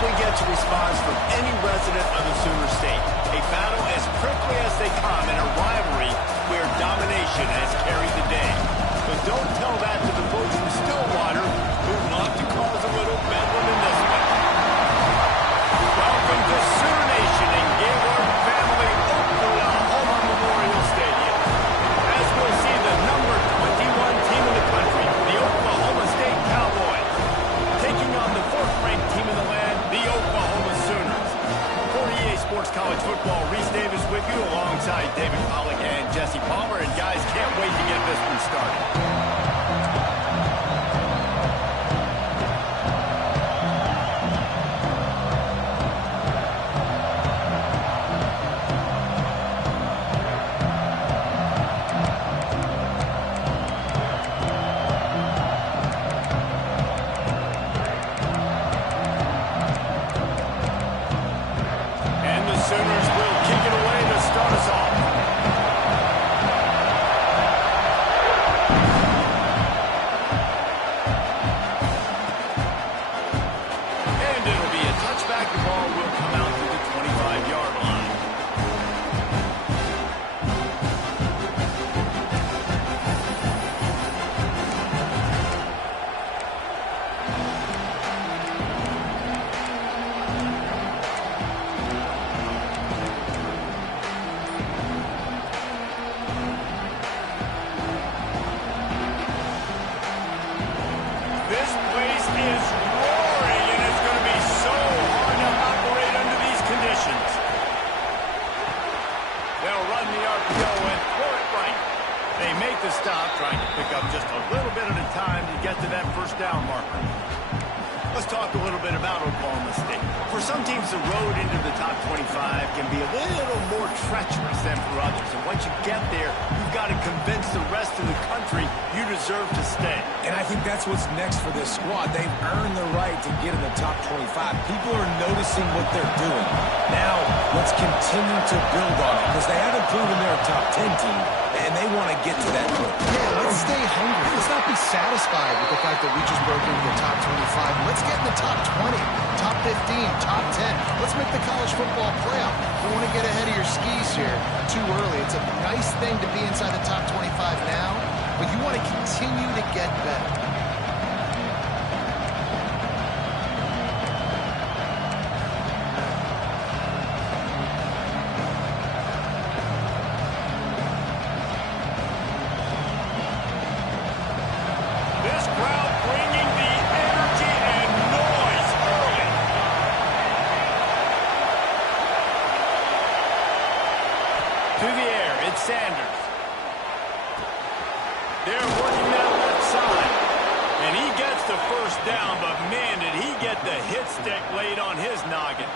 quickly gets a response from any resident of the Sooner State. A battle as quickly as they come in a rivalry where domination has carried the day. But don't tell that to the folks from Stillwater who love to cause a little bedlam in this one. Welcome to Sooner Nation and Gaylord Family Oklahoma Memorial Stadium. As we'll see the number 21 team in the country, the Oklahoma State Cowboys, taking on the 4th-ranked team in the land, the Oklahoma Sooners. For EA Sports College Football, Reese Davis with you alongside David Pollack and Jesse Palmer. And guys, can't wait to get this one started. Stop, trying to pick up just a little bit at a time to get to that first down marker. Let's talk a little bit about Oklahoma State. For some teams, the road into the top 25 can be a little more treacherous than for others. And once you get there, you've got to convince the rest of the country you deserve to stay. And I think that's what's next for this squad. They've earned the right to get in the top 25. People are noticing what they're doing. Now, let's continue to build on it because they haven't proven they're a top 10 team. And they want to get to that point. Yeah, let's stay hungry. Let's not be satisfied with the fact that we just broke into the top 25. Let's get in the top 20, top 15, top 10. Let's make the college football playoff. Don't want to get ahead of your skis here too early. It's a nice thing to be inside the top 25 now, but you want to continue to get better. Sanders. They're working that left side. And he gets the first down, but man, did he get the hit stick laid on his noggin.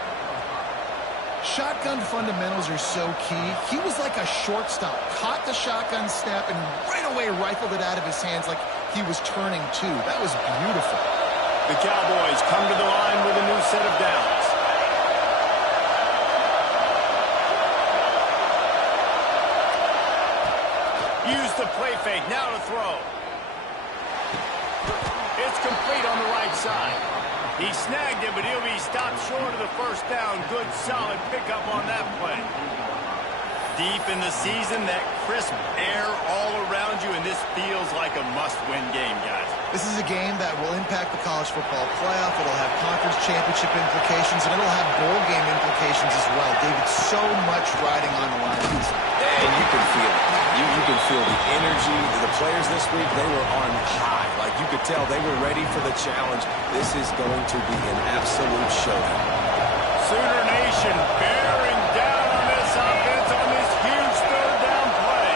Shotgun fundamentals are so key. He was like a shortstop. Caught the shotgun snap and right away rifled it out of his hands like he was turning two. That was beautiful. The Cowboys come to the line with a new set of downs. Use the play fake, now to throw. It's complete on the right side. He snagged it, but he'll be stopped short of the first down. Good, solid pickup on that play. Deep in the season, that crisp air all around you, and this feels like a must-win game, guys. This is a game that will impact the college football playoff. It'll have conference championship implications, and it'll have bowl game implications as well. David, so much riding on the line. And you can feel it. You can feel the energy. The players this week, they were on high. Like you could tell they were ready for the challenge. This is going to be an absolute showdown. Sooner Nation bearing down on this offense on this huge third down play.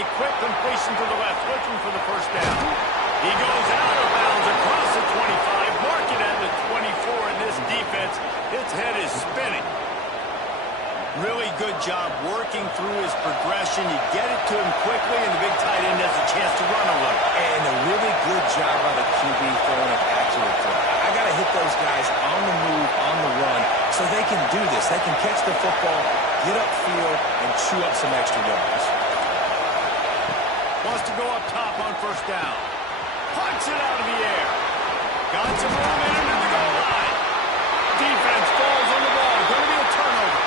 A quick completion to the left, looking for the first down. He goes out of bounds across the 25, mark it at the 24, and this defense, its head is spinning. Really good job working through his progression. You get it to him quickly, and the big tight end has a chance to run a little. And a really good job by the QB throwing an accurate throw. I got to hit those guys on the move, on the run, so they can do this. They can catch the football, get upfield, and chew up some extra yards. Wants to go up top on first down. Punts it out of the air. Got some room in under the goal line. Defense falls on the ball. Going to be a turnover.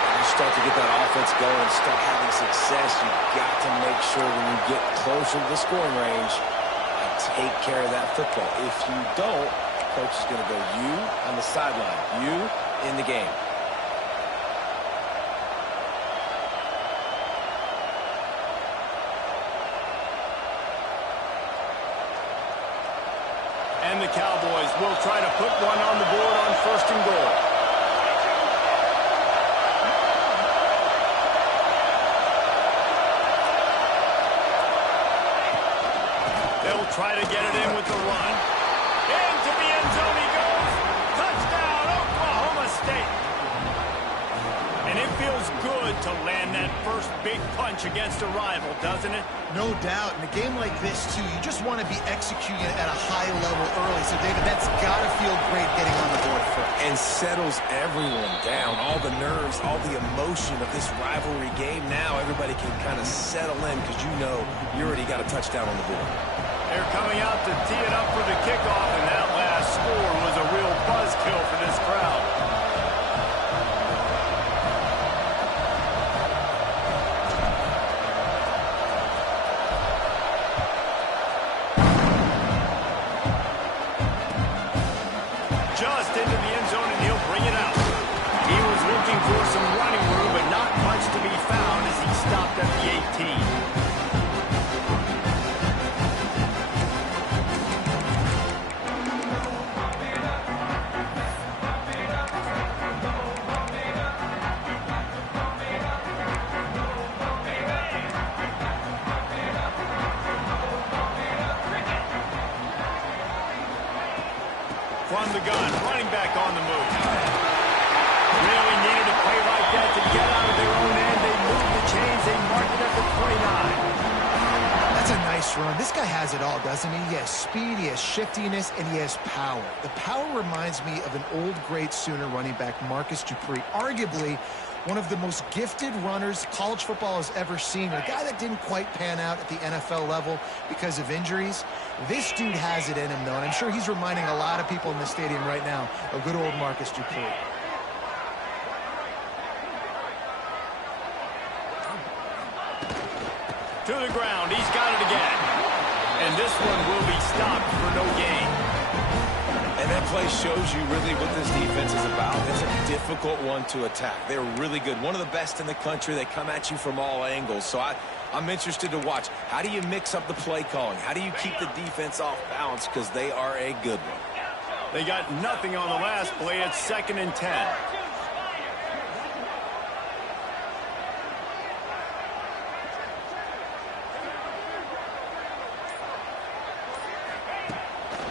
When you start to get that offense going, start having success, you've got to make sure when you get closer to the scoring range, you take care of that football. If you don't, coach is going to go you on the sideline, you in the game. And the Cowboys will try to put one on the board on 1st and goal. They'll try to get it in with the run. Into the end zone he goes. Touchdown, Oklahoma State. And it feels good to land that first big punch against a rival, doesn't it? No doubt. In a game like this, too, you just want to be executing at a high level early. So, David, that's got to feel great getting on the board first. And settles everyone down. All the nerves, all the emotion of this rivalry game. Now everybody can kind of settle in because you know you already got a touchdown on the board. They're coming out to tee it up for the kickoff, and that last score was a real buzzkill for this crowd. Just into the end zone, and he'll bring it out. He was looking for some running room, but not much to be found as he stopped at the 18. From the gun, running back on the move. Really needed a play like that to get out of their own end. They moved the chains. They marked it at the 29. That's a nice run. This guy has it all, doesn't he? He has speed, he has shiftiness, and he has power. The power reminds me of an old great Sooner running back, Marcus Dupree. Arguably one of the most gifted runners college football has ever seen. A guy that didn't quite pan out at the NFL level because of injuries. This dude has it in him, though, and I'm sure he's reminding a lot of people in the stadium right now of good old Marcus Dupree. To the ground, he's got it again. And this one will be stopped for no gain. And that play shows you really what this defense is about. It's a difficult one to attack. They're really good. One of the best in the country. They come at you from all angles. So I'm interested to watch. How do you mix up the play calling? How do you keep the defense off balance? Because they are a good one. They got nothing on the last play. It's 2nd and 10.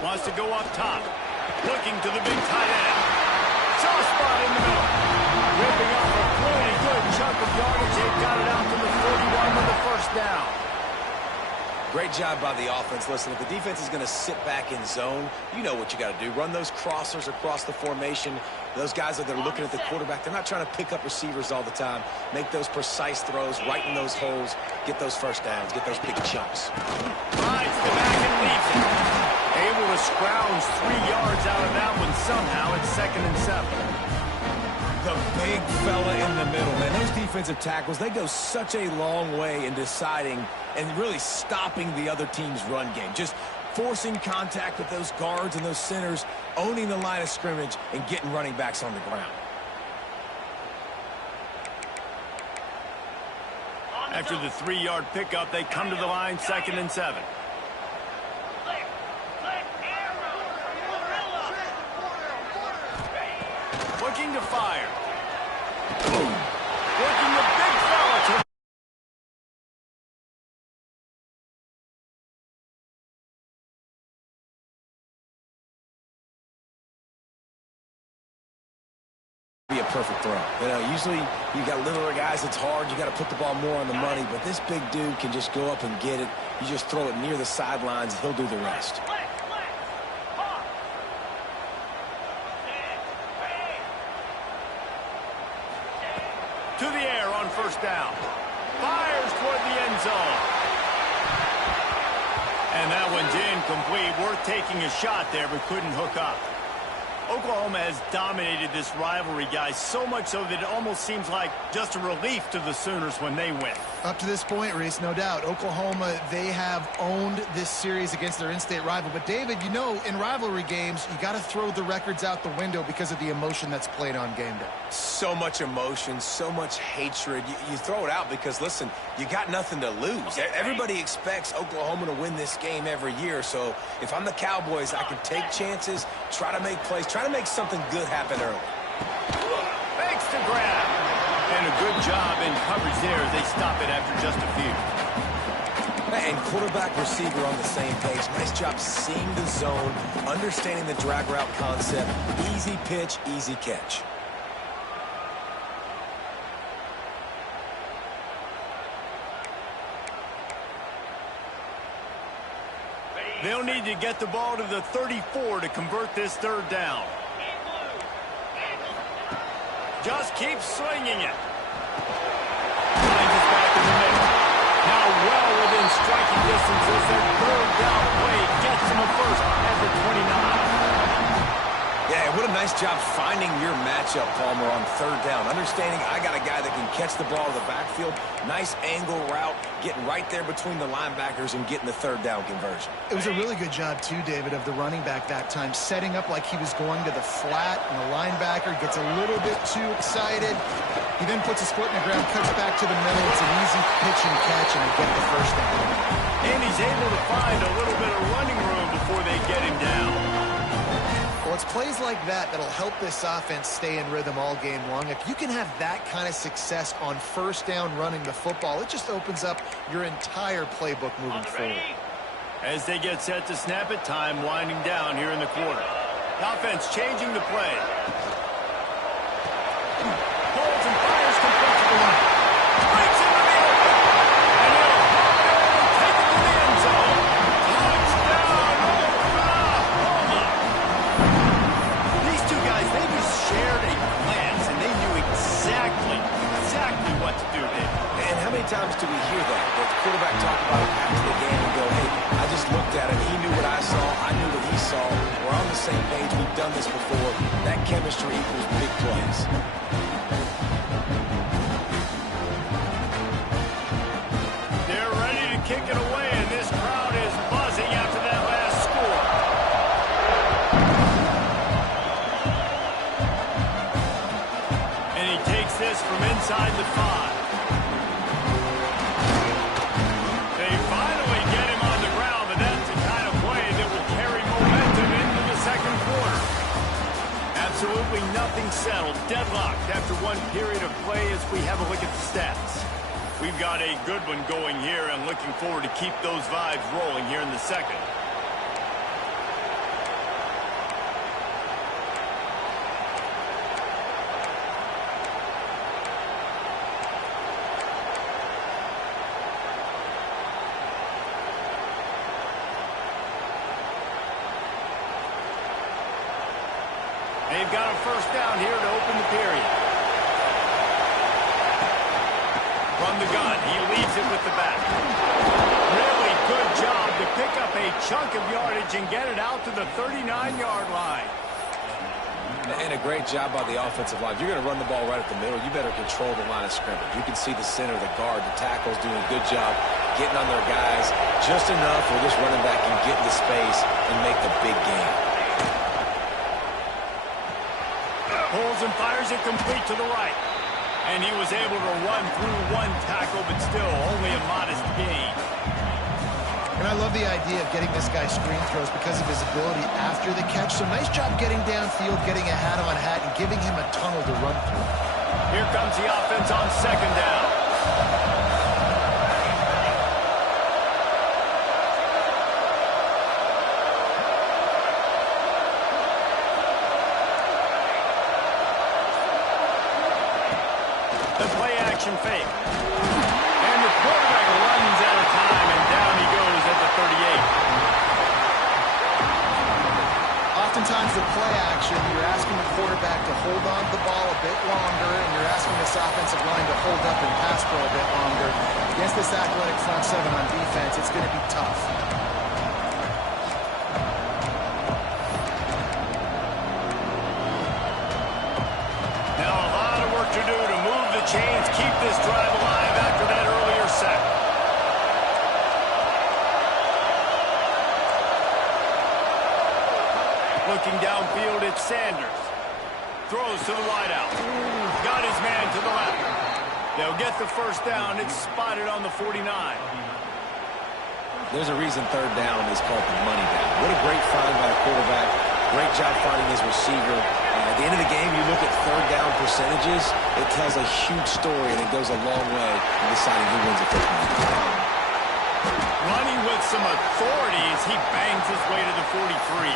Wants to go up top. Looking to the big tight end. Soft spot in the middle. Ripping off a pretty good chunk of yardage. They've got it out to the 41 with the 1st down. Great job by the offense. Listen, if the defense is going to sit back in zone, you know what you got to do. Run those crossers across the formation. Those guys that are looking at the quarterback, they're not trying to pick up receivers all the time. Make those precise throws, right in those holes, get those 1st downs, get those big chunks. Rides the back and leaves it. Able to scrounge 3 yards out of that one somehow. It's 2nd and 7. The big fella in the middle, man. Those defensive tackles, they go such a long way in deciding and really stopping the other team's run game. Just forcing contact with those guards and those centers, owning the line of scrimmage, and getting running backs on the ground. After the 3-yard pickup, they come to the line, 2nd and 7. Looking to fire. Boom. Working the big fella to be a perfect throw. You know, usually you got littler guys, it's hard. You got to put the ball more on the money, but this big dude can just go up and get it. You just throw it near the sidelines, he'll do the rest. to the air on 1st down. Fires toward the end zone. And that one's incomplete. Worth taking a shot there, but couldn't hook up. Oklahoma has dominated this rivalry, guys, so much so that it almost seems like just a relief to the Sooners when they win. Up to this point, Reese, no doubt, Oklahoma, they have owned this series against their in-state rival. But, David, you know, in rivalry games, you got to throw the records out the window because of the emotion that's played on game day. So much emotion, so much hatred. You throw it out because, listen, you got nothing to lose. Everybody expects Oklahoma to win this game every year. So if I'm the Cowboys, I can take chances, try to make plays, try to make something good happen early. Thanks to grab. And a good job in coverage there as they stop it after just a few. And quarterback receiver on the same page. Nice job seeing the zone, understanding the drag route concept. Easy pitch, easy catch. They'll need to get the ball to the 34 to convert this third down. Just keep swinging it. Finds us back in the middle. Now well within striking distance as their third down play gets them a first at the 29. Yeah, what a nice job finding your matchup, Palmer, on third down. Understanding I got a guy that can catch the ball to the backfield. Nice angle route, getting right there between the linebackers and getting the third down conversion. It was a really good job, too, David, of the running back that time, setting up like he was going to the flat, and the linebacker gets a little bit too excited. He then puts his foot in the ground, cuts back to the middle. It's an easy pitch and catch, and they get the first down. And he's able to find a little bit of running room before they get him down. Well, it's plays like that that'll help this offense stay in rhythm all game long. If you can have that kind of success on first down running the football, it just opens up your entire playbook moving forward. As they get set to snap it, time winding down here in the quarter. The offense changing the play. Holds and fires complete to the line. Breaks into the open. And he'll take it to the end zone. Touchdown, Oklahoma! These two guys, they just shared a glance, and they knew exactly what to do there. And how many times do we hear that? The quarterback talk about it after the game and go, hey, I just looked at him. He knew what I saw. I knew what he saw. We're on the same page. We've done this before. That chemistry equals big plays. They're ready to kick it away, and this crowd is buzzing after that last score. And he takes this from inside the 5. They finally get him on the ground, but that's the kind of play that will carry momentum into the second quarter. Absolutely nothing settled. Deadlocked after one period of play as we have a look at the stats. We've got a good one going here and looking forward to keep those vibes rolling here in the second. They've got a first down here to open the period. From the gun, he leaves it with the back. Really good job to pick up a chunk of yardage and get it out to the 39-yard line. And a great job by the offensive line. If you're going to run the ball right at the middle, you better control the line of scrimmage. You can see the center, the guard, the tackles doing a good job getting on their guys just enough where this running back can get into space and make the big game. Pulls and fires it complete to the right. And he was able to run through one tackle, but still only a modest gain. And I love the idea of getting this guy screen throws because of his ability after the catch. So nice job getting downfield, getting a hat-on-hat, and giving him a tunnel to run through. Here comes the offense on second down. The play-action fake. And the quarterback runs out of time, and down he goes at the 38. Oftentimes the play action, you're asking the quarterback to hold on to the ball a bit longer, and you're asking this offensive line to hold up and pass pro a bit longer. Against this athletic front seven on defense, it's going to be tough. Looking downfield, it's Sanders. Throws to the wideout. Got his man to the left. They'll get the first down. It's spotted on the 49. There's a reason third down is called the money down. What a great find by a quarterback. Great job finding his receiver. At the end of the game, you look at third down percentages. It tells a huge story, and it goes a long way in deciding who wins a football game. Running with some authority as he bangs his way to the 43.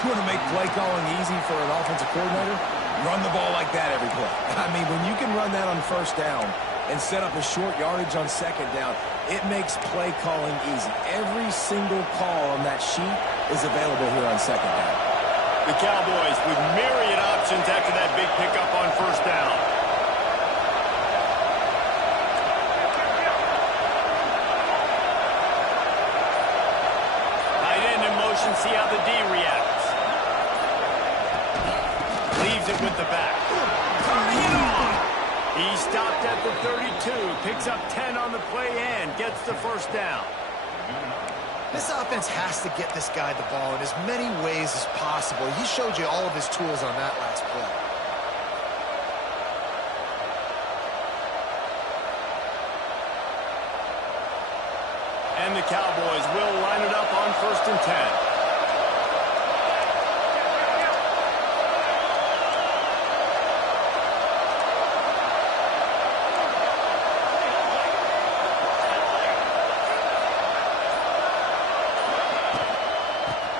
You want to make play calling easy for an offensive coordinator? Run the ball like that every play. I mean, when you can run that on first down and set up a short yardage on second down, it makes play calling easy. Every single call on that sheet is available here on second down. The Cowboys with myriad options after that big pickup on first down. Tight end in motion, see how the D reacts. Leaves it with the back. Turning it on. He stopped at the 32, picks up 10 on the play and gets the first down. This offense has to get this guy the ball in as many ways as possible. He showed you all of his tools on that last play. And the Cowboys will line it up on first and 10.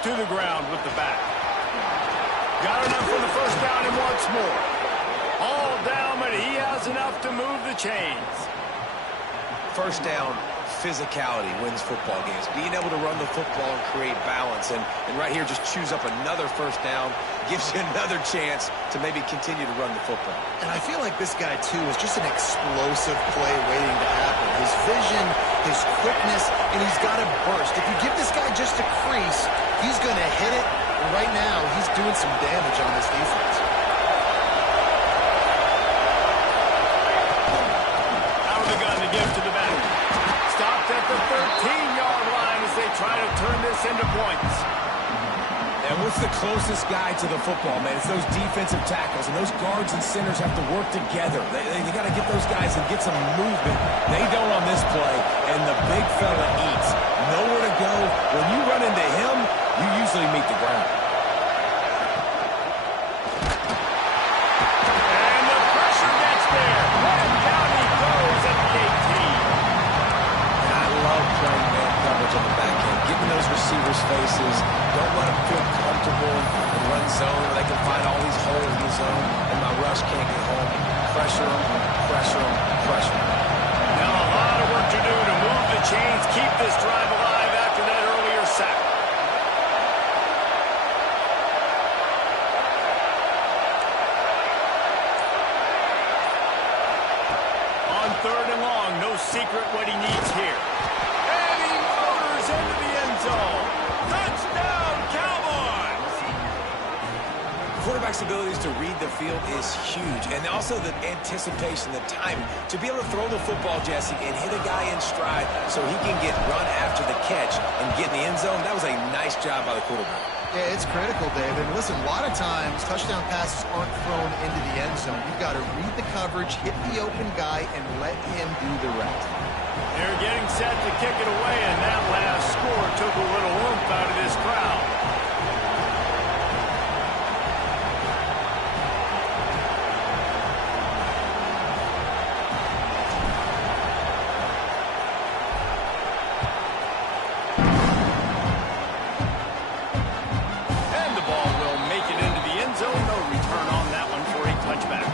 To the ground with the back. Got enough for the first down and wants more. All down, but he has enough to move the chains. First down, physicality wins football games. Being able to run the football and create balance. And right here, just choose up another first down. Gives you another chance to maybe continue to run the football. And I feel like this guy, too, is just an explosive play waiting to happen. His vision, his quickness, and he's got a burst. If you give this guy just a crease, he's going to hit it. And right now, he's doing some damage on this defense. Out of the gun to give to the back. Stopped at the 13-yard line as they try to turn this into points. And what's the closest guy to the football, man? It's those defensive tackles, and those guards and centers have to work together. They got to get those guys and get some movement. They don't on this play, and the big fella eats. Nowhere to go. When you run into him, you usually meet the ground. And the pressure gets there. And down he goes at the 18. And I love playing man coverage on the back end, getting those receivers' faces. Don't let them feel comfortable and run zone where they can find all these holes in the zone, and my rush can't get home. Pressure them, pressure them, pressure them. Now a lot of work to do to move the chains, keep this drive alive after that earlier sack. On third and long, no secret what he needs here. And he motors into the end zone. Touchdown, Cowboys! Quarterback's abilities to read the field is huge, and also the anticipation, the timing. To be able to throw the football, Jesse, and hit a guy in stride so he can get run after the catch and get in the end zone, that was a nice job by the quarterback. Yeah, it's critical, David. Listen, a lot of times, touchdown passes aren't thrown into the end zone. You've got to read the coverage, hit the open guy, and let him do the rest. They're getting set to kick it away, and that last score took a little oomph out of this crowd. And the ball will make it into the end zone. No return on that one for a touchback.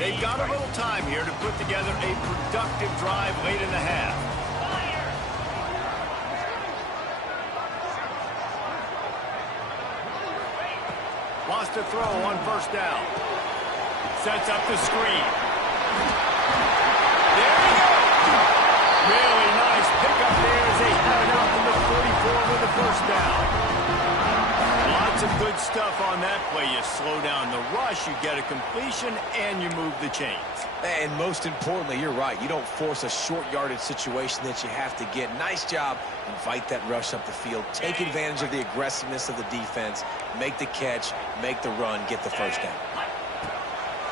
They've got a little time here to put together a productive drive late in the half. Wants to throw on first down. Sets up the screen. There he goes. Really nice pickup there as they head out to the 44 with the first down. some good stuff on that play. You slow down the rush, you get a completion, and you move the chains. And most importantly, you're right. You don't force a short yardage situation that you have to get. Nice job. Invite that rush up the field. Take advantage of the aggressiveness of the defense. Make the catch. Make the run. Get the first down.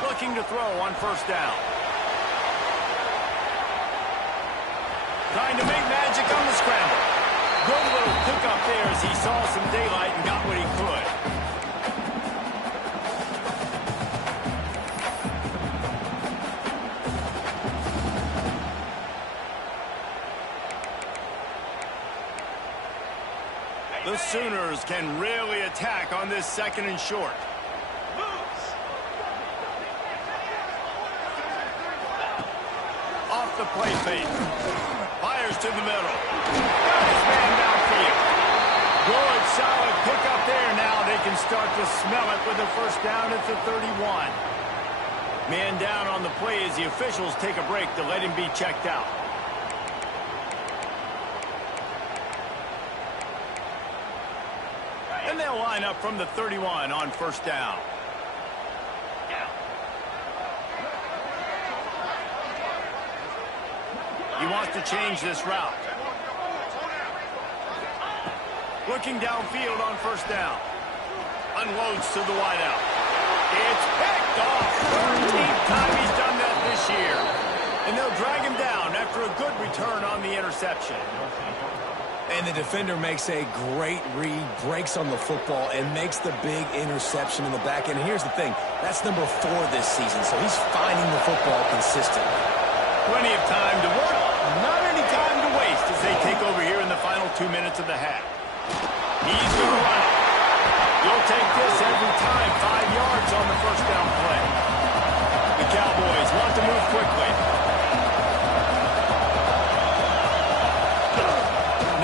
Looking to throw on first down. Trying to make magic on the scramble. Good little pickup there as he saw some daylight and got what he could. The Sooners can really attack on this second and short. Off the play fake. Fires to the middle. Got his man downfield. Good, solid pickup there. Now they can start to smell it with a first down at the 31. Man down on the play as the officials take a break to let him be checked out. And they'll line up from the 31 on first down. He wants to change this route. Looking downfield on first down. Unloads to the wideout. It's picked off. 13th time he's done that this year. And they'll drag him down after a good return on the interception. And the defender makes a great read, breaks on the football, and makes the big interception in the back end. And here's the thing, that's number 4 this season, so he's finding the football consistently. Plenty of time to work, not any time to waste as they take over here in the final 2 minutes of the half. He's going to run it. You'll take this every time, 5 yards on the first down play. The Cowboys want to move quickly.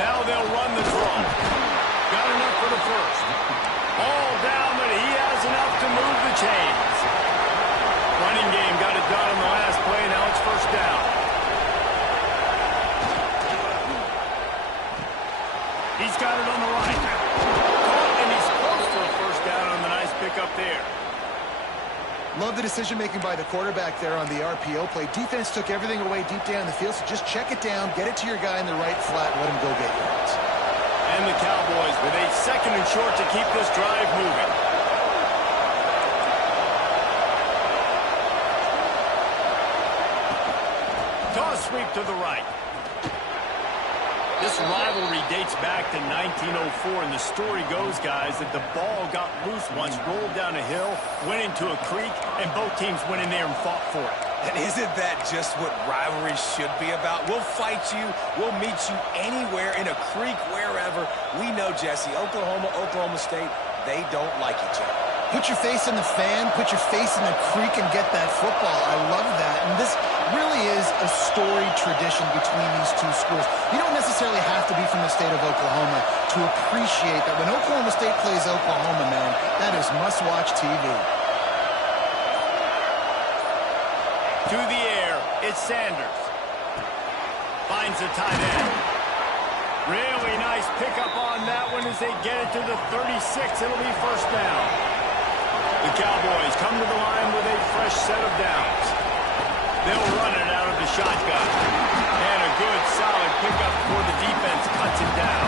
Now they'll run the draw. Got enough for the first. All down, but he has enough to move the chains. Running game got it done on the last play. Now it's first down. He's got it on the right. Caught, and he's close to a first down on the nice pickup there. Love the decision-making by the quarterback there on the RPO play. Defense took everything away deep down the field, so just check it down, get it to your guy in the right flat, and let him go get yards. And the Cowboys with a second and short to keep this drive moving. Toss sweep to the right. This rivalry dates back to 1904, and the story goes, guys, that the ball got loose once, rolled down a hill, went into a creek, and both teams went in there and fought for it. And isn't that just what rivalry should be about? We'll fight you. We'll meet you anywhere, in a creek, wherever. We know, Jesse, Oklahoma, Oklahoma State, they don't like each other. Put your face in the fan, put your face in the creek, and get that football. I love that. And this really is a storied tradition between these two schools. You don't necessarily have to be from the state of Oklahoma to appreciate that when Oklahoma State plays Oklahoma, man, that is must-watch TV. To the air, it's Sanders. Finds the tight end. Really nice pickup on that one as they get it to the 36. It'll be first down. The Cowboys come to the line with a fresh set of downs. They'll run it out of the shotgun. And a good, solid pickup before the defense cuts it down.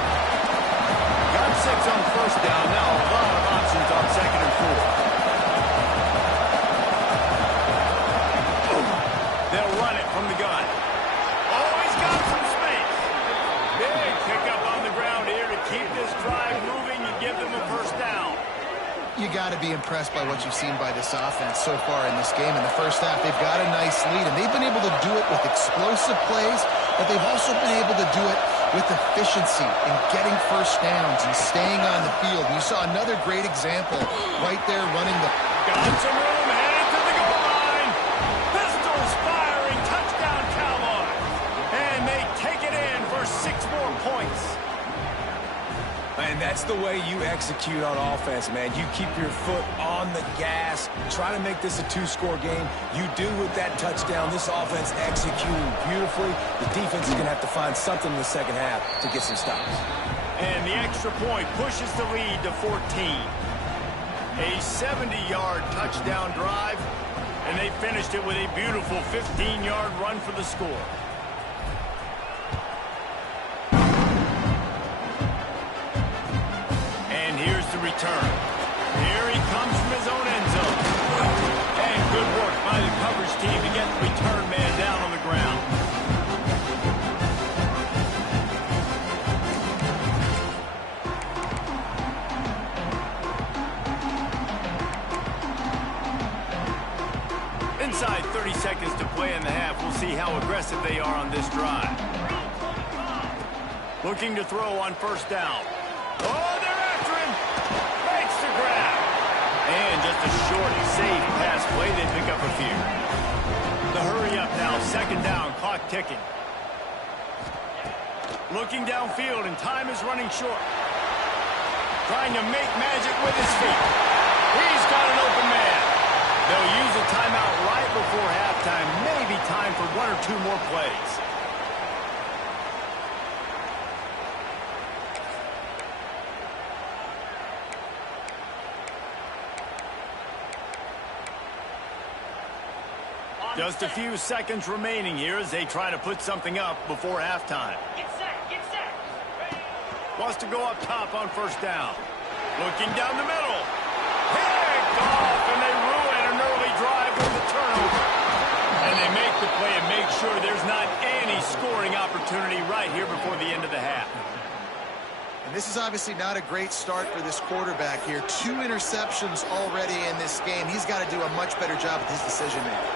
Got 6 on first down. Now a lot of options on second and 4. They'll run it from the gun. Oh, he's got some space. Big pickup on the ground here to keep this drive moving and give them a first down. You got to be impressed by what you've seen by this offense so far in this game. In the first half, they've got a nice lead, and they've been able to do it with explosive plays, but they've also been able to do it with efficiency in getting first downs and staying on the field. You saw another great example right there running the... Got some room, headed to the goal line. Pistols firing, touchdown Cowboys. And they take it in for 6 more points. And that's the way you execute on offense, man. You keep your foot on the gas, try to make this a 2-score game. You do with that touchdown. This offense executing beautifully. The defense is going to have to find something in the second half to get some stops. And the extra point pushes the lead to 14. A 70-yard touchdown drive, and they finished it with a beautiful 15-yard run for the score. And here's the return. Here he comes from his own end zone. And good work by the coverage team to get the return man down on the ground. Inside 30 seconds to play in the half. We'll see how aggressive they are on this drive. Looking to throw on first down. Oh, they're after him. Makes the grab. And just a short, safe pass play. They pick up a few. The hurry up now. Second down. Clock ticking. Looking downfield, and time is running short. Trying to make magic with his feet. He's got an open man. They'll use a timeout right before halftime. Maybe time for one or two more plays. Just a few seconds remaining here as they try to put something up before halftime. Get set, get set. Wants to go up top on first down. Looking down the middle. Picked off, and they ruin an early drive with the turnover. And they make the play and make sure there's not any scoring opportunity right here before the end of the half. And this is obviously not a great start for this quarterback here. 2 interceptions already in this game. He's got to do a much better job with his decision-making.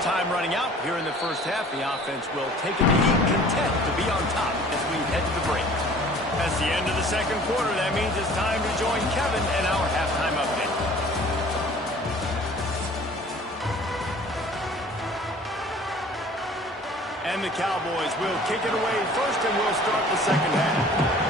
Time running out here in the first half. The offense will take a knee, content to be on top as we head to the break. That's the end of the second quarter. That means it's time to join Kevin and our halftime update. And the Cowboys will kick it away first, and we'll start the second half.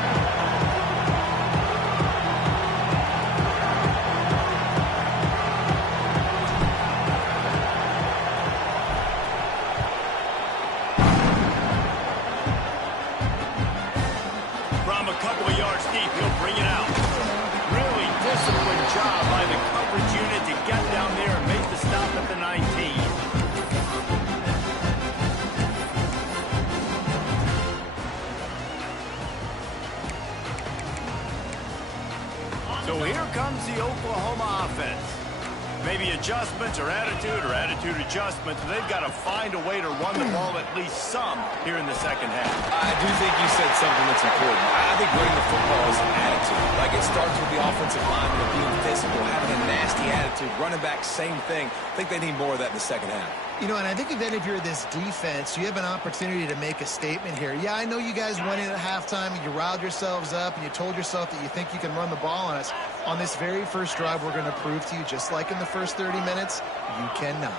So here comes the Oklahoma offense. Maybe adjustments or attitude adjustments. They've got to find a way to run the ball at least some here in the second half. I do think you said something that's important. I think running the football is an attitude. Like, it starts with the offensive lineman being physical, having a nasty attitude. Running back, same thing. I think they need more of that in the second half. You know, and I think then if you're this defense, you have an opportunity to make a statement here. Yeah, I know you guys went in at halftime and you riled yourselves up and you told yourself that you think you can run the ball on us. On this very first drive, we're going to prove to you, just like in the first 30 minutes, you cannot.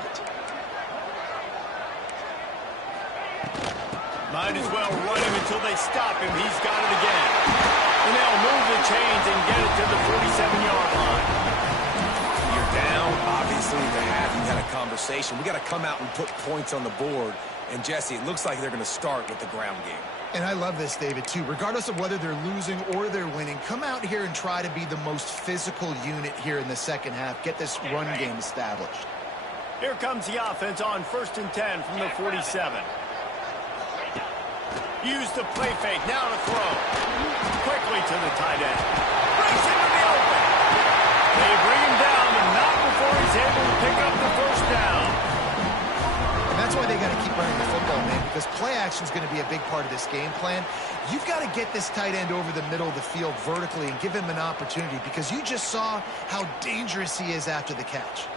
Might as well run him until they stop him. He's got it again. And they'll move the chains and get it to the 47-yard line. You're down, obviously, at the half. You had a conversation. We got to come out and put points on the board. And, Jesse, it looks like they're going to start with the ground game. And I love this, David, too. Regardless of whether they're losing or they're winning, come out here and try to be the most physical unit here in the second half. Get this run game established. Here comes the offense on 1st and 10 from the 47. Use the play fake. Now to throw. Quickly to the tight end. Brings him to the open. They bring him down, but not before he's able to pick up the first down. And that's why they got to keep running the football, man, because play action is going to be a big part of this game plan. You've got to get this tight end over the middle of the field vertically and give him an opportunity, because you just saw how dangerous he is after the catch.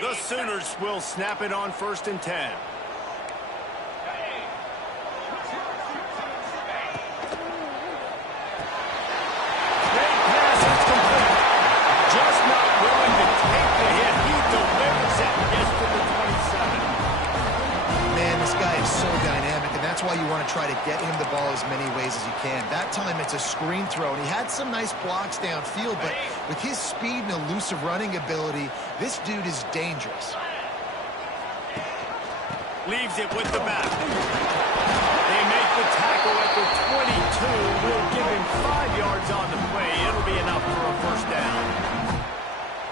The Sooners will snap it on 1st and 10. is so dynamic, and that's why you want to try to get him the ball as many ways as you can. That time it's a screen throw, and he had some nice blocks downfield, but with his speed and elusive running ability, this dude is dangerous. Leaves it with the back. They make the tackle at the 22. We'll give him 5 yards on the play. It'll be enough for a first down.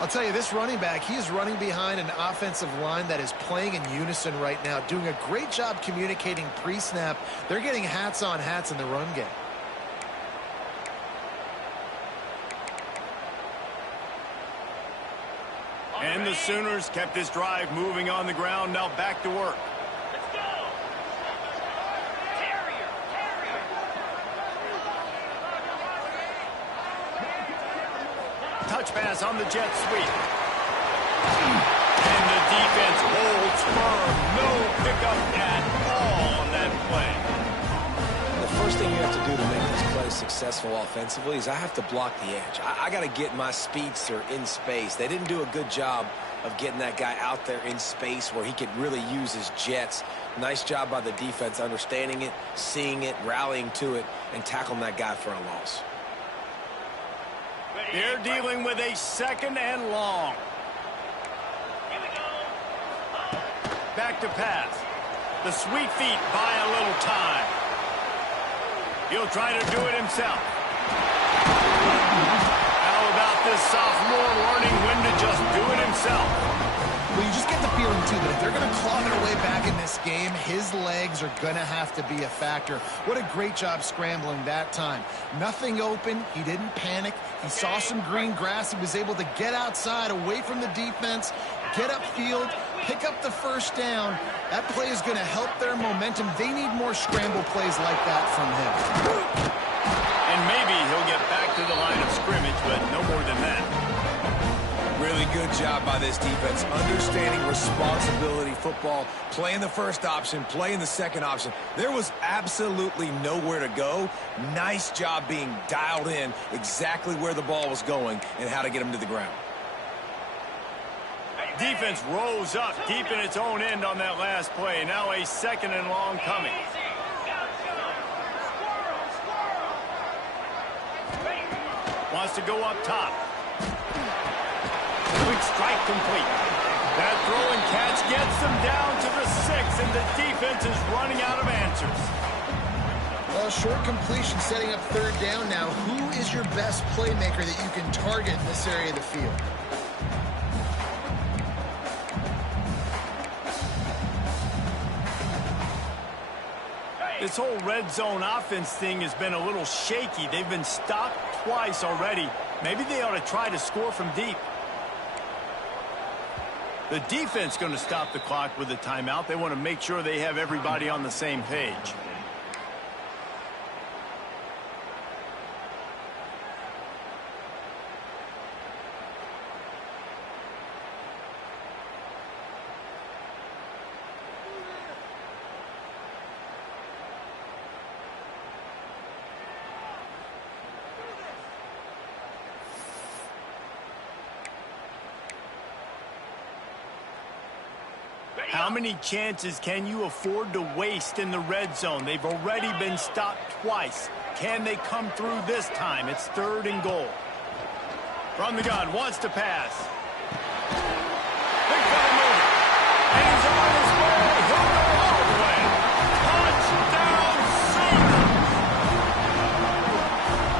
I'll tell you, this running back, he is running behind an offensive line that is playing in unison right now, doing a great job communicating pre-snap. They're getting hats on hats in the run game. And the Sooners kept this drive moving on the ground. Now back to work. Let's go. Terrier. Touch pass on the jet sweep. And the defense holds firm. No pickup at all on that play. The first thing you have to do to make this play successful offensively is I have to block the edge. I got to get my speedster in space. They didn't do a good job of getting that guy out there in space where he could really use his jets. Nice job by the defense understanding it, seeing it, rallying to it, and tackling that guy for a loss. They're dealing with a 2nd and long. Here we go. Back to pass. The sweet feet buy a little time. He'll try to do it himself. How about this sophomore learning when to just do it himself? Well, you just get the feeling, too, that if they're going to claw their way back in this game, his legs are going to have to be a factor. What a great job scrambling that time. Nothing open. He didn't panic. He saw some green grass. He was able to get outside, away from the defense, get upfield, pick up the first down. That play is going to help their momentum. They need more scramble plays like that from him. And maybe he'll get back to the line of scrimmage, but no more than that. Really good job by this defense, understanding responsibility football, playing the first option, playing the second option. There was absolutely nowhere to go. Nice job being dialed in exactly where the ball was going and how to get him to the ground. Defense rose up deep in its own end on that last play. Now a 2nd and long coming. Wants to go up top. Quick strike complete. That throw and catch gets them down to the 6, and the defense is running out of answers. Well, short completion setting up 3rd down now. Who is your best playmaker that you can target in this area of the field? This whole red zone offense thing has been a little shaky. They've been stopped twice already. Maybe they ought to try to score from deep. The defense going to stop the clock with a timeout. They want to make sure they have everybody on the same page. How many chances can you afford to waste in the red zone? They've already been stopped twice. Can they come through this time? It's 3rd and goal. From the gun, wants to pass. Big fella moving. And he's on his way. He'll go all the way. Touchdown, Sooners!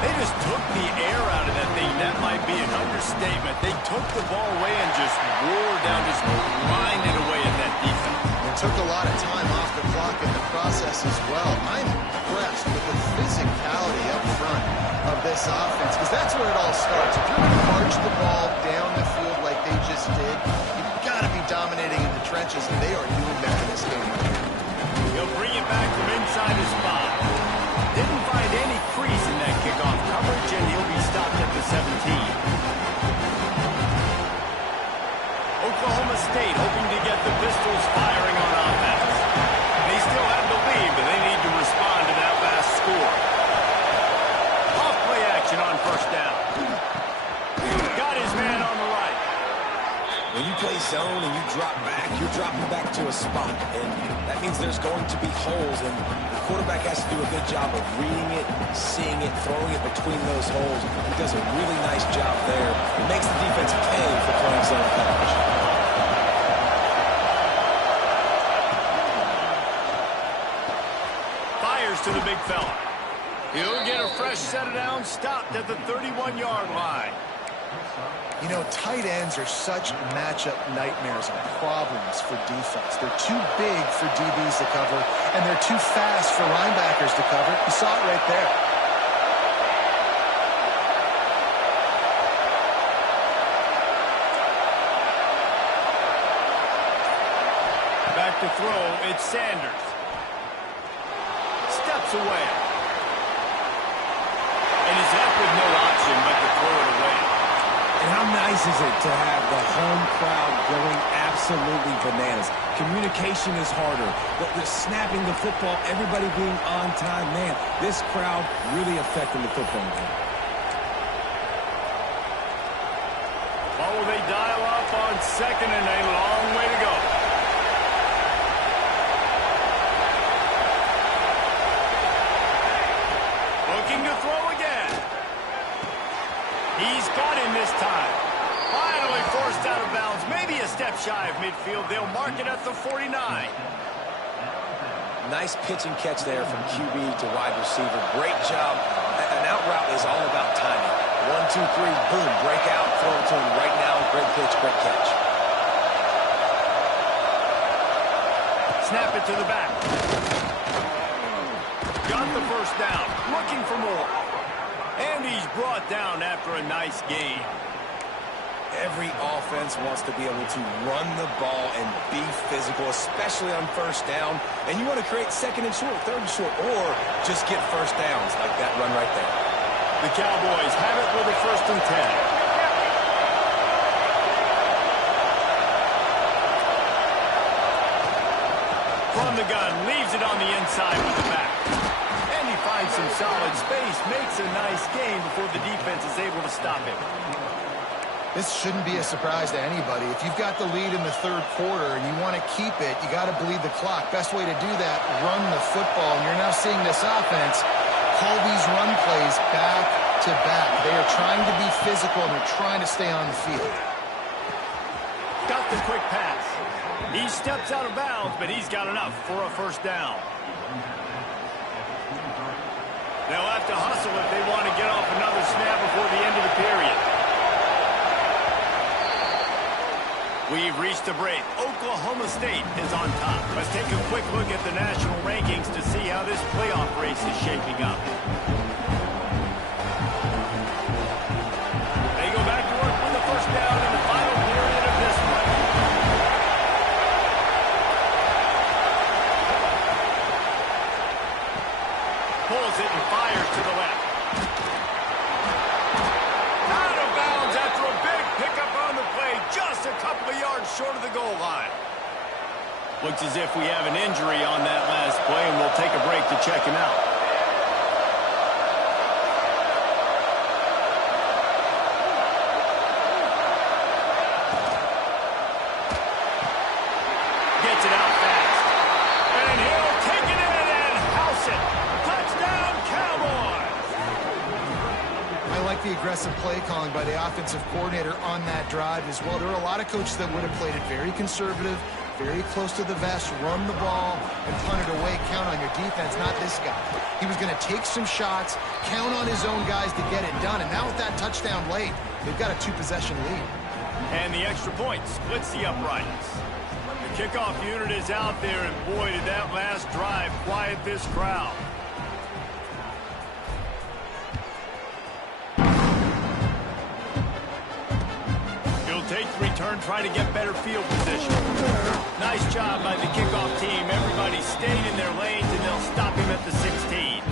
They just took the air out of that thing. That might be an understatement. They took the ball away and just wore down, just grinded away at that defense. It took a lot of time off the clock in the process as well. I'm impressed with the physicality up front of this offense, because that's where it all starts. If you're going to march the ball down the field like they just did, you've got to be dominating in the trenches, and they are doing that in this game. He'll bring it back from inside his 5. Didn't find any crease in that kickoff coverage, and he'll be stopped at the 17. Oklahoma State hoping to get the Pistols firing on offense. They still have the lead, but they need to respond to that last score. Off play action on 1st down. Got his man on the right. When you play zone and you drop back, you're dropping back to a spot. And that means there's going to be holes, and the quarterback has to do a good job of reading it, seeing it, throwing it between those holes. He does a really nice job there. It makes the defense pay for playing zone coverage. Fires to the big fella. He'll get a fresh set of downs stopped at the 31-yard line. You know, tight ends are such matchup nightmares and problems for defense. They're too big for DBs to cover, and they're too fast for linebackers to cover. You saw it right there. Back to throw, it's Sanders. Steps away. And he's left with no option but to throw it away. And how nice is it to have the home crowd going absolutely bananas? Communication is harder. The snapping the football, everybody being on time. Man, this crowd really affecting the football game. What will they dial up on second and a long way to go? Looking to throw again. He's got him this time. Finally forced out of bounds. Maybe a step shy of midfield. They'll mark it at the 49. Nice pitch and catch there from QB to wide receiver. Great job. An out route is all about timing. 1, 2, 3, boom, break out, throw it to him right now. Great pitch, great catch. Snap it to the back. Got the first down. Looking for more. And he's brought down after a nice game. Every offense wants to be able to run the ball and be physical, especially on first down. And you want to create second and short, third and short, or just get first downs like that run right there. The Cowboys have it with a 1st and 10. From the gun, leaves it on the inside with the back. And he finds some solid space, makes a nice game before the defense is able to stop him. This shouldn't be a surprise to anybody. If you've got the lead in the third quarter and you want to keep it, you got to bleed the clock. Best way to do that, run the football. And you're now seeing this offense call these run plays back to back. They are trying to be physical and they're trying to stay on the field. Got the quick pass. He steps out of bounds, but he's got enough for a first down. They'll have to hustle if they want to get off another snap before the end of the period. We've reached the break. Oklahoma State is on top. Let's take a quick look at the national rankings to see how this playoff race is shaping up. They go back to work with the first down in the final period of this one. Pulls it and fires to the left. Out of bounds after a big pickup on the play, just a couple of yards short of the goal line. Looks as if we have an injury on that last play, and we'll take a break to check him out. Gets it out fast. And he'll take it in and house it. Touchdown, Cowboys! I like the aggressive play calling by the offensive coordinator on that drive as well. There are a lot of coaches that would have played it very conservative, very close to the vest, run the ball, and punt it away. Count on your defense, not this guy. He was going to take some shots, count on his own guys to get it done. And now with that touchdown late, they've got a 2-possession lead. And the extra point splits the uprights. The kickoff unit is out there, and boy, did that last drive quiet this crowd. Take the return, try to get better field position. Nice job by the kickoff team. Everybody stayed in their lanes, and they'll stop him at the 16.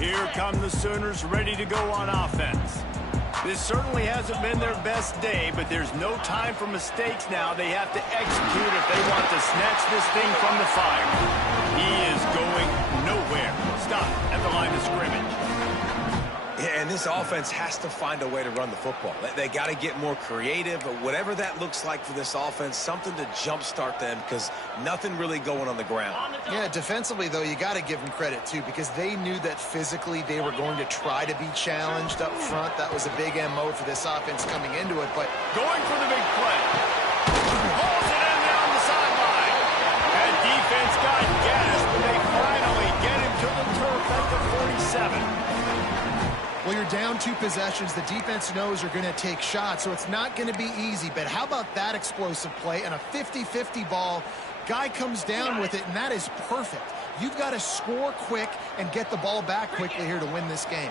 Here come the Sooners, ready to go on offense. This certainly hasn't been their best day, but there's no time for mistakes now. They have to execute if they want to snatch this thing from the fire. He is going nowhere. Stop And this offense has to find a way to run the football. They got to get more creative, but whatever that looks like for this offense, something to jumpstart them because nothing really going on the ground. Yeah, defensively, though, you got to give them credit, too, because they knew that physically they were going to try to be challenged up front. That was a big MO for this offense coming into it, but going for the big play. Pulls it in down the sideline. That defense got gassed when they finally get him to the turf at the 47. Well, you're down 2 possessions. The defense knows you're going to take shots, so it's not going to be easy. But how about that explosive play and a 50-50 ball? Guy comes down with it, and that is perfect. You've got to score quick and get the ball back quickly here to win this game.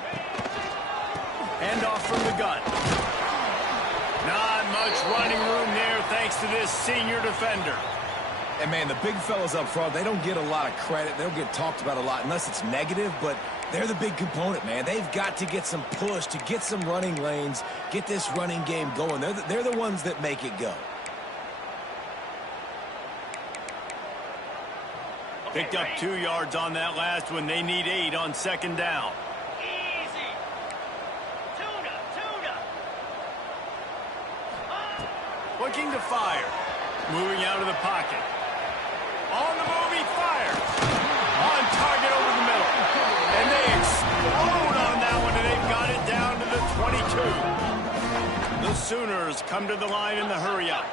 Handoff from the gun. Not much running room there thanks to this senior defender. And, man, the big fellas up front, they don't get a lot of credit. They don't get talked about a lot unless it's negative, but they're the big component, man. They've got to get some push, to get some running lanes, get this running game going. They're the ones that make it go. Picked up 2 yards on that last one. They need 8 on second down. Easy. Tuna. Looking to fire. Moving out of the pocket. On the move, he fires. On target over the middle. And they explode on that one, and they've got it down to the 22. The Sooners come to the line in the hurry-up.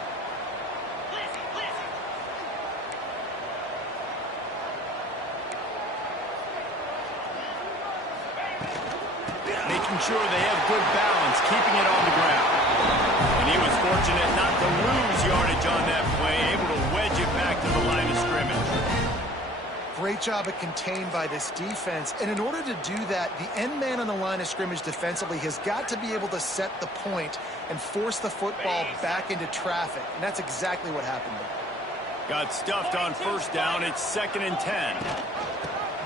Making sure they have good balance, keeping it on the ground. And he was fortunate not to lose yardage on that play, able to wedge it back to the line of scrimmage. Great job at contained by this defense. And in order to do that, the end man on the line of scrimmage defensively has got to be able to set the point and force the football back into traffic. And that's exactly what happened there. Got stuffed on first down. It's 2nd and 10.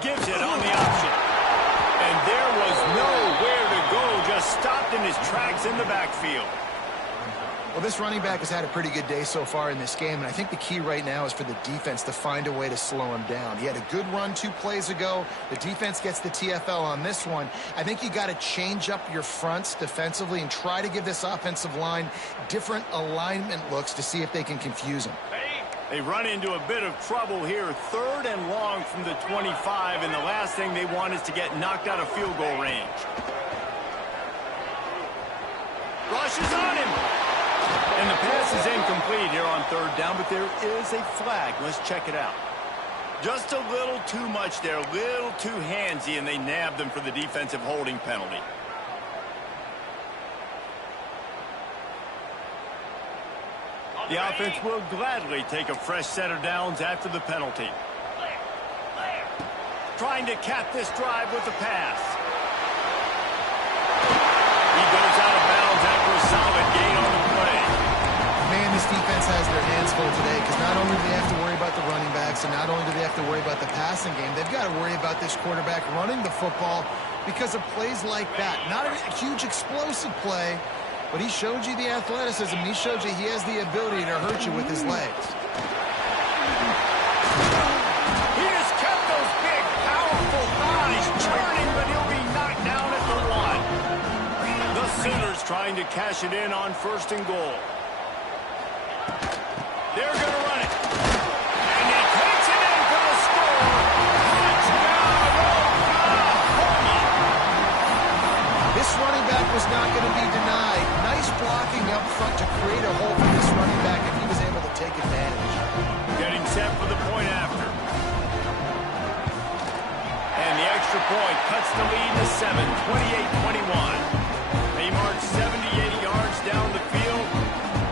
Gives it on the option. And there was nowhere to go. Just stopped in his tracks in the backfield. Well, this running back has had a pretty good day so far in this game, and I think the key right now is for the defense to find a way to slow him down. He had a good run 2 plays ago. The defense gets the TFL on this one. I think you got to change up your fronts defensively and try to give this offensive line different alignment looks to see if they can confuse him. They run into a bit of trouble here. 3rd and long from the 25, and the last thing they want is to get knocked out of field goal range. Rushes on him. And the pass is incomplete here on 3rd down, but there is a flag. Let's check it out. Just a little too much there, a little too handsy, and they nabbed them for the defensive holding penalty. The offense will gladly take a fresh set of downs after the penalty. Trying to cap this drive with a pass. He goes out of bounds after a solid gain on the play. Man, this defense has their hands full today because not only do they have to worry about the running backs and not only do they have to worry about the passing game, they've got to worry about this quarterback running the football because of plays like that. Not a huge explosive play, but he showed you the athleticism. He showed you he has the ability to hurt you with his legs. He just kept those big, powerful thighs churning, but he'll be knocked down at the 1. The Sooners trying to cash it in on 1st and goal. They're going to run it. And he takes it in for the score. Touchdown, Oklahoma. This running back was not going to be denied. Nice blocking up front to create a hole for this running back, and he was able to take advantage. Getting set for the point after. And the extra point cuts the lead to 7, 28-21. They march 78 yards down the field.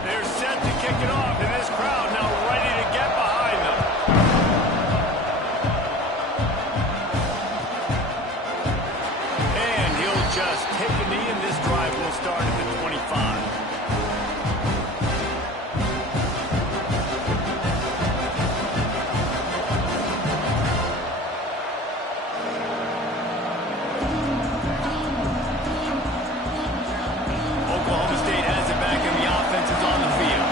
They're set to kick it off, and this crowd now ready to get behind them. And he'll just take a knee, and this drive will start at the 25. Oklahoma State has it back, and the offense is on the field.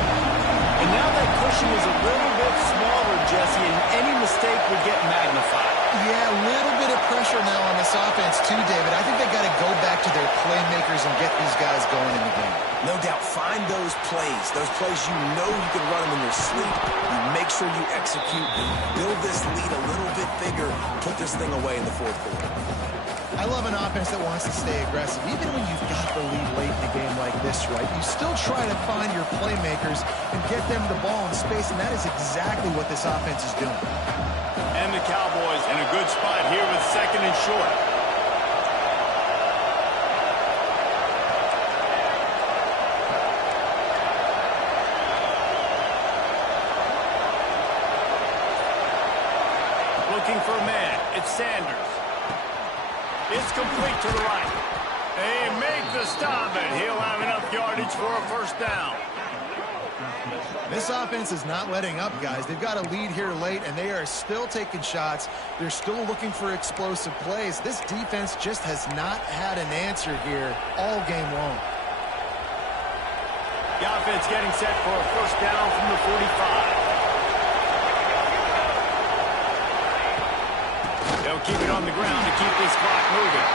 And now that cushion is a little bit smaller, Jesse, and any mistake would get magnified. Yeah, a little bit of pressure now on the this offense too, David. I think they got to go back to their playmakers and get these guys going in the game. No doubt, find those plays you know you can run them in your sleep. You make sure you execute, build this lead a little bit bigger, put this thing away in the fourth quarter. I love an offense that wants to stay aggressive. Even when you've got the lead late in a game like this, right, you still try to find your playmakers and get them the ball in space, and that is exactly what this offense is doing. And the Cowboys in a good spot here with second and short. Looking for a man. It's Sanders. It's complete to the right. They make the stop, and he'll have enough yardage for a first down. This offense is not letting up, guys. They've got a lead here late, and they are still taking shots. They're still looking for explosive plays. This defense just has not had an answer here all game long. The offense getting set for a first down from the 45. They'll keep it on the ground to keep this clock moving.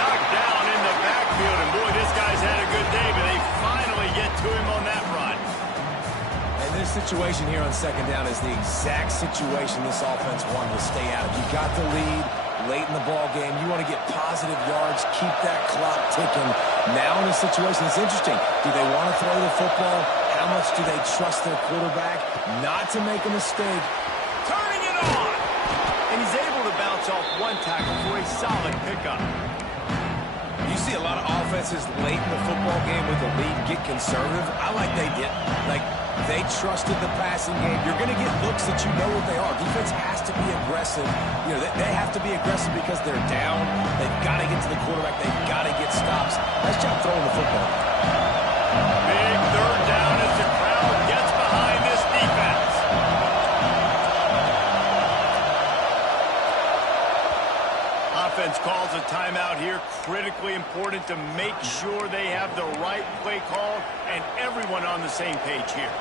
Knocked down in the backfield, and boy, this guy's had a good day, but they finally get to him on that run. And this situation here on second down is the exact situation this offense wanted to stay out of. You got the lead late in the ball game. You want to get positive yards, keep that clock ticking. Now in this situation, it's interesting. Do they want to throw the football? How much do they trust their quarterback not to make a mistake? Turning it on! And he's able to bounce off one tackle for a solid pickup. You see a lot of offenses late in the football game with the lead get conservative. I like they did. Like, they trusted the passing game. You're going to get looks that you know what they are. Defense has to be aggressive. You know, they have to be aggressive because they're down. They've got to get to the quarterback. They've got to get stops. Nice job throwing the football. Big third down as the crowd gets behind this defense. Offense calls a timeout here. Critically important to make sure they have the right play call and everyone on the same page here.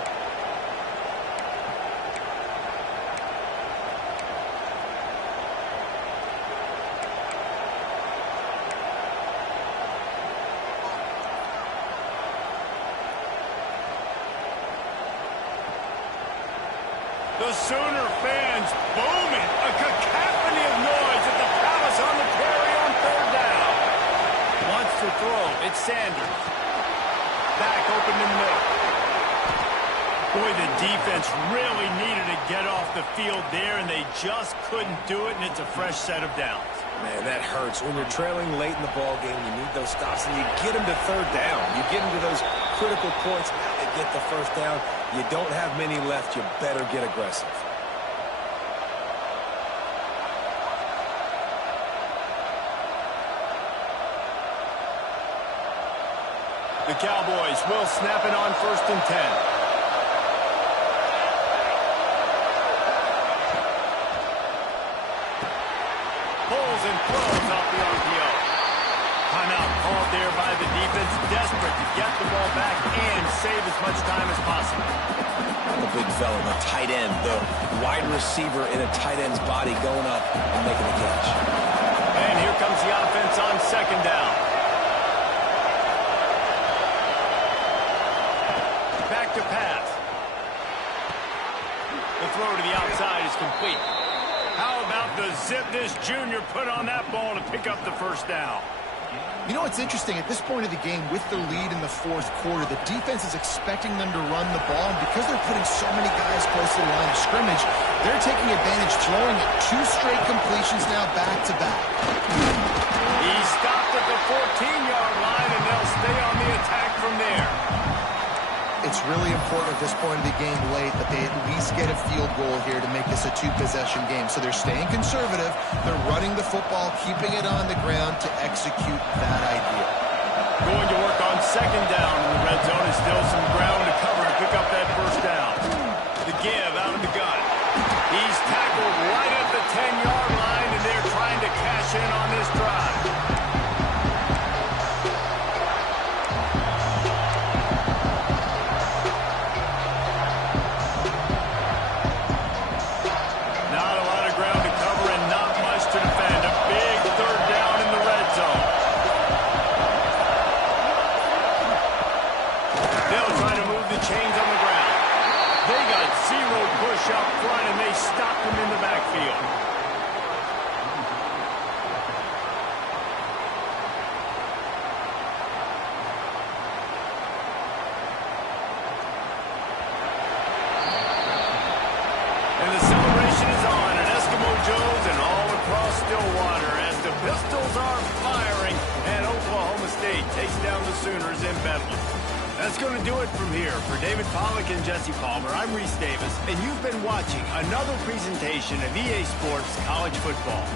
The Sooner fans booming. A cacophony of noise at the Palace on the Prairie on third down. Wants to throw. It's Sanders. Back open in the middle. Boy, the defense really needed to get off the field there, and they just couldn't do it, and it's a fresh set of downs. Man, that hurts. When you're trailing late in the ball game, you need those stops, and you get them to third down. You get them to those critical points. Now they get the first down. You don't have many left. You better get aggressive. The Cowboys will snap it on 1st and 10. Pulls and throws off the RPO. Timeout called there by the defense, desperate to get the ball back and save as much time as possible. The big fella, the tight end, the wide receiver in a tight end's body going up and making a catch. And here comes the offense on second down. Back to pass. The throw to the outside is complete. How about the zip this junior put on that ball to pick up the first down? You know what's interesting? At this point of the game, with the lead in the fourth quarter, the defense is expecting them to run the ball. And because they're putting so many guys close to the line of scrimmage, they're taking advantage, throwing it 2 straight completions now back-to-back. He stopped at the 14-yard line, and they'll stay on the attack from there. It's really important at this point of the game late that they at least get a field goal here to make this a 2-possession game. So they're staying conservative. They're running the football, keeping it on the ground to execute that idea. Going to work on second down in the red zone. Is still some ground to cover to pick up that first down. The give out of the gun. He's tackled right at the 10-yard line, and they're trying to cash in on this drive. Not a lot of ground to cover and not much to defend. A big third down Stillwater as the pistols are firing and Oklahoma State takes down the Sooners in Bedlam. That's going to do it from here. For David Pollack and Jesse Palmer, I'm Reese Davis, and you've been watching another presentation of EA Sports College Football.